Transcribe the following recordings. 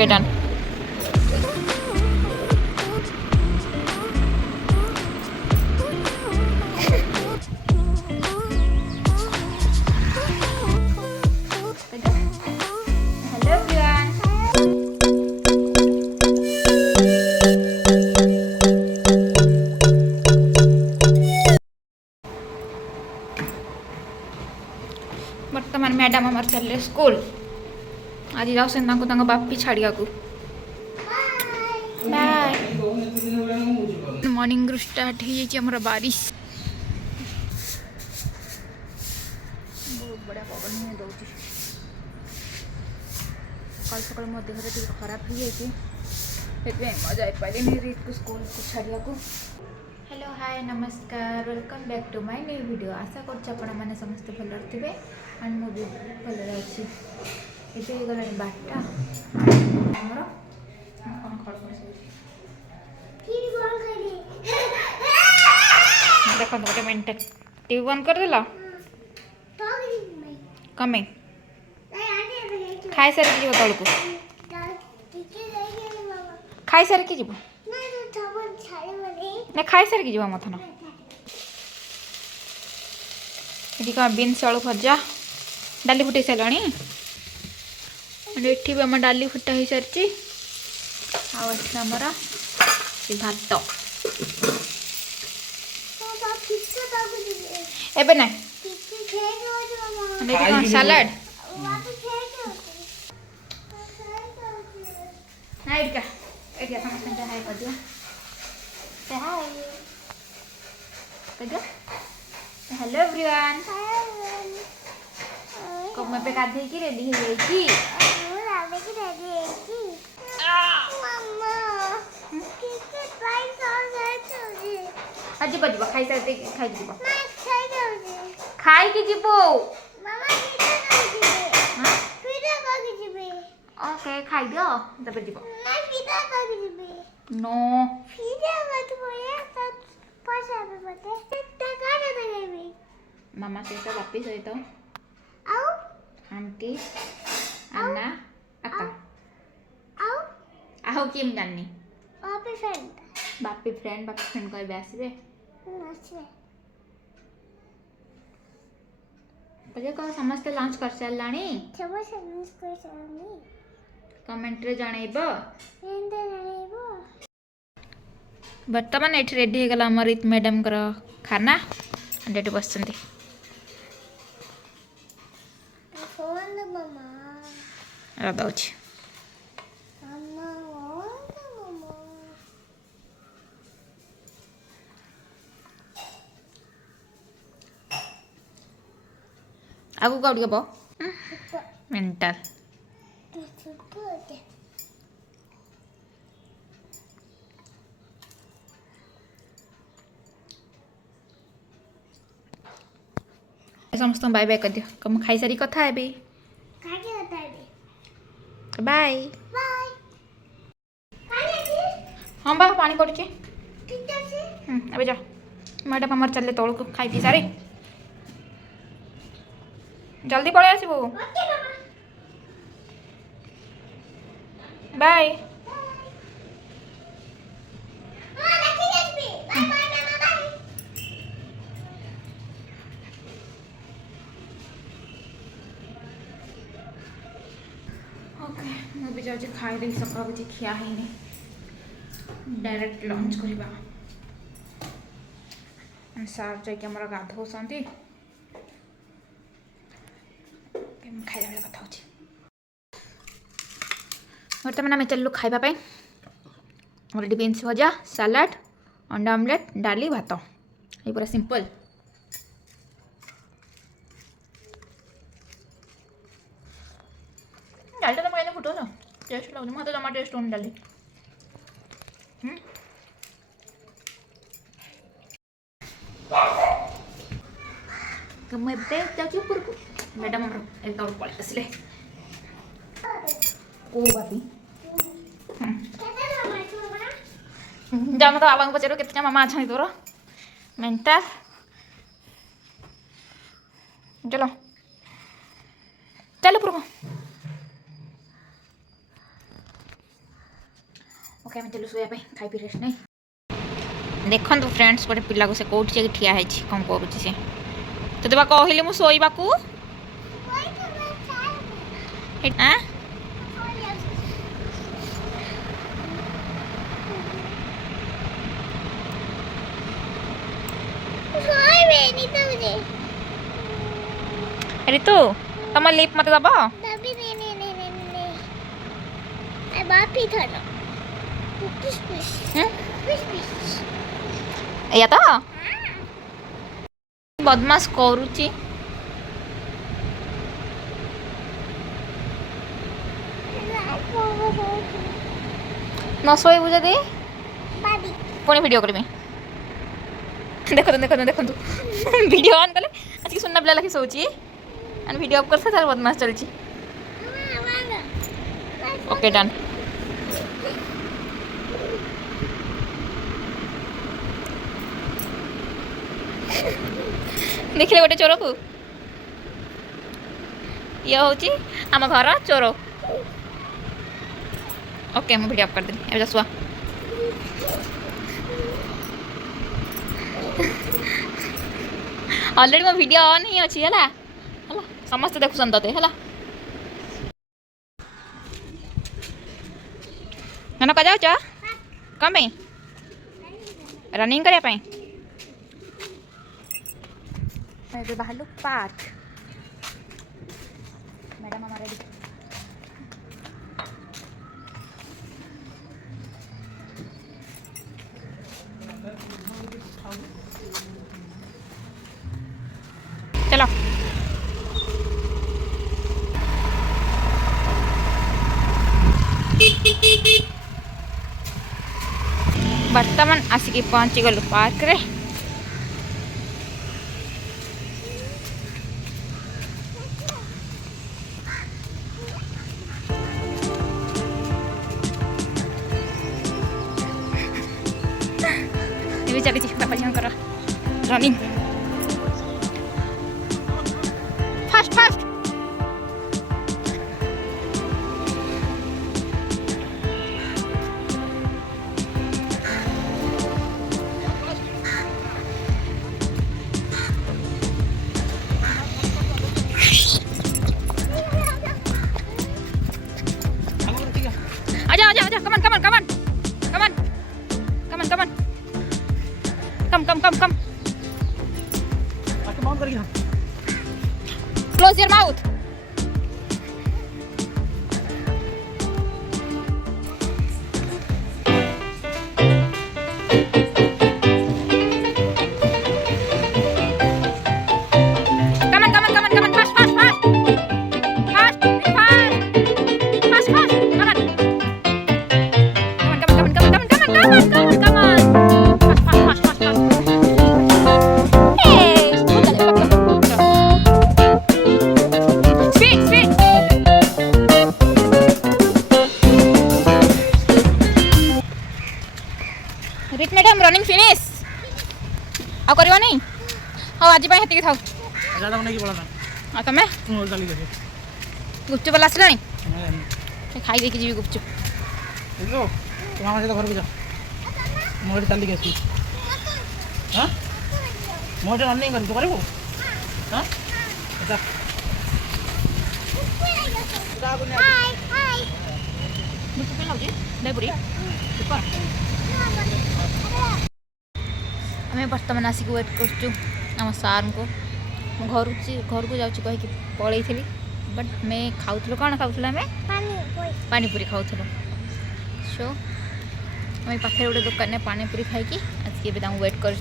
Okay done. Hello everyone. बर्तमान madam हमारे चल स्कूल आज जाओ से बापी छाड़िया को बाय। मॉर्निंग स्टार्ट हो बारिश बहुत बढ़िया पवन ही दौर सकाल सकाल मो देह टे खराब हो जाए मजा पारे रीत को स्कूल को छाड़िया को। हेलो हाय नमस्कार welcome back to my new video. आशा कर समस्ते भल थे एंड मु भी भल अच्छी। ये गला बारटा आमर कौन खड़खड़ देख गोटे मिनट टीवी बंद करदेल कमें खाई सारिक जीव तौक खाई सारिक जीव ना खाई सारिक जीव मथन ये क्या बीन्स आलू भजा डाली फुटे सारे ये भी आम डाली फुटा हो सारी आमर भात एबे ना सलाड ना इडका समस्त हाय कर दिया हेलो एवरीवन। कम पे गाधे की रेडी हो जाएगी आज जीव खाई सारी खाई जीव खाई की जीव ओके खाई दियो तब जीव नो मामा सहित बापी सहित आंटी अन्ना अक्का आओ किम जानी बापी फ्रेंड कहबे आसबे पजे कह समस्त लंच कर सारलानी कमेंट रे जानेब। बर्तमान ये रेडी हो गला आम रीत मैडम खाना डेट बस दौर आगु कौट गब मेंटल समस्त बाय बाय कर दियो कम खाई सारी कथा है बाय हाँ बा पानी पड़े अबे जा मैडम हमारे चले तौल को खाई पी सारी जल्दी पड़े आसबू बाय। ओके मुझे जाऊँ खाई दे सका किसी खिया ही नहीं डायरेक्ट लंच करवा सार जाकि आम गाधौसती खाइला बेले कथा होची बर्तमान आम चलू खावाई ऑलरेडी बीन्स भजा सलाड अंडा आमलेट डाली भात ये पूरा सिंपल डाली तो मैं फुटो टेस्ट लगुनि मत जमा टेस्ट होनी डाली उपरको मैडम एकदम पलि आसले ओ बापी जान तो बाबा पचार के मामा अच्छा तोर मेंटल चलो चल उपरको ओके मैं चलू सोया खाई पी रेस्ट नहीं देखो फ्रेंड्स गोटे पिला को से कौटी जाके ठिया है कौन करुच्ची से तो बा कहली मु शोवा को ऋतु तुम लिप मत दब या तो बदमाश करुच्ची न शोबू जदि पुणी वीडियो करी देखो देखो देखो वीडियो ऑन कले आज सुनना पिला लखी सोची एंड वीडियो ऑफ करता तार बदमाश चलची ओके डन देखिले गोटे चोर को ये हूँ आम घर चोर ओके मैं वीडियो ऑफ कर देनी अब शुआ ऑलरेडी मो वीडियो ऑन ही अच्छी है समस्त देखुन ते है मैंने कह जाओ कम रनिंग करने बाहर पार्क मैडम हमारे चलो बर्तमान आसिक पहुँची गलु पार्क रे चली बापा झीकर रनिंग फास्ट फास्ट आजा आजा आजा come on come on come on come on come on come on come close your mouth madam running finish आ करवा नहीं हाँ आज हेतिक था तुम गुपचुप वाला आसला खाई देख जी गुपचुप घर को जा मुझे चलिक आस मुझे रनिंग कर आम बर्तमान आसिक वेट कर सार को घर को जाऊँ कहीकि पलई थी बट मैं खाऊ कौन खाऊ पानीपुरी खाऊ सो आम पाखे गोटे दुकान में पानीपुरी खाई आज वेट कर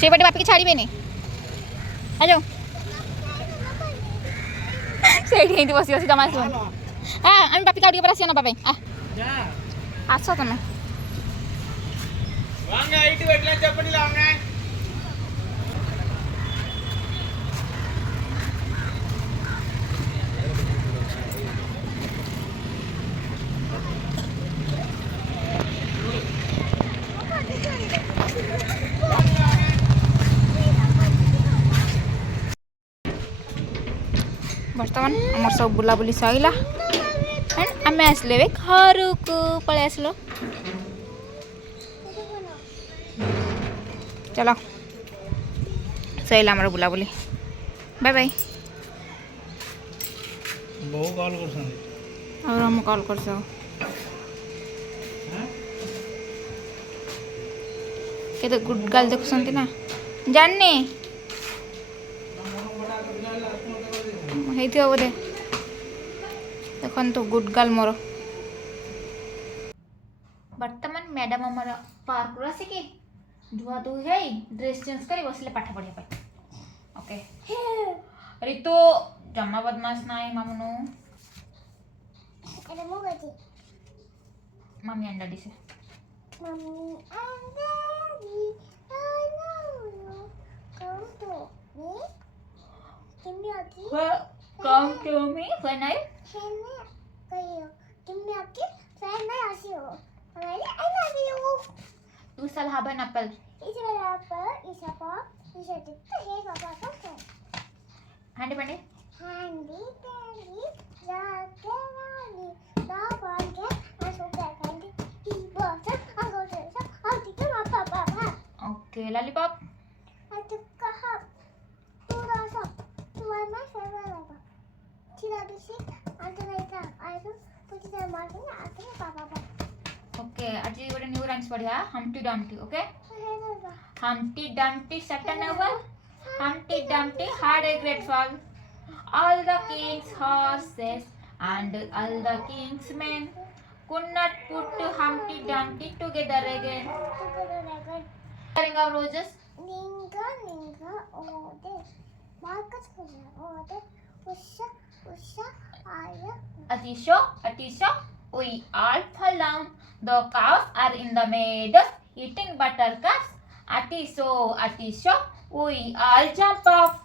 से बटे बापी की छाड़ी नहीं आ जाओ से बस बस जमा हाँ आम बापी का पर आस ना पापा आस तुम बर्तमान आमर सब बुलाबुली सईला एंड आम आसले घर को पलि आसलो चलो सईला आमर बुलाबुली बाय बाय बहु कॉल कर और हम कॉल कर केते गुड गर्ल देखुंत ना जाननी होते बोधे देखो तो गुड गर्ल मोर बर्तमान मैडम आमर पार्क आसिकी धुआ धुई है ड्रेस चेंज कर बसले पाठ पढ़िया ओके ऋतु जमा बदमाश ना मामुनु मम्मी एंड डैडी से Come to me when I You shall have an apple. Handy Pandy. Okay, lollipop. Okay, आज गोटे न्यू राइम्स पढ़िया Humpty Dumpty okay Humpty Dumpty sat on a well Humpty Dumpty had a great fall all the king's horses and all the king's men could not put Humpty Dumpty together again Ring of roses Atisha, we all fall down. The cows are in the meadows eating buttercups. Atisha, we all jump off.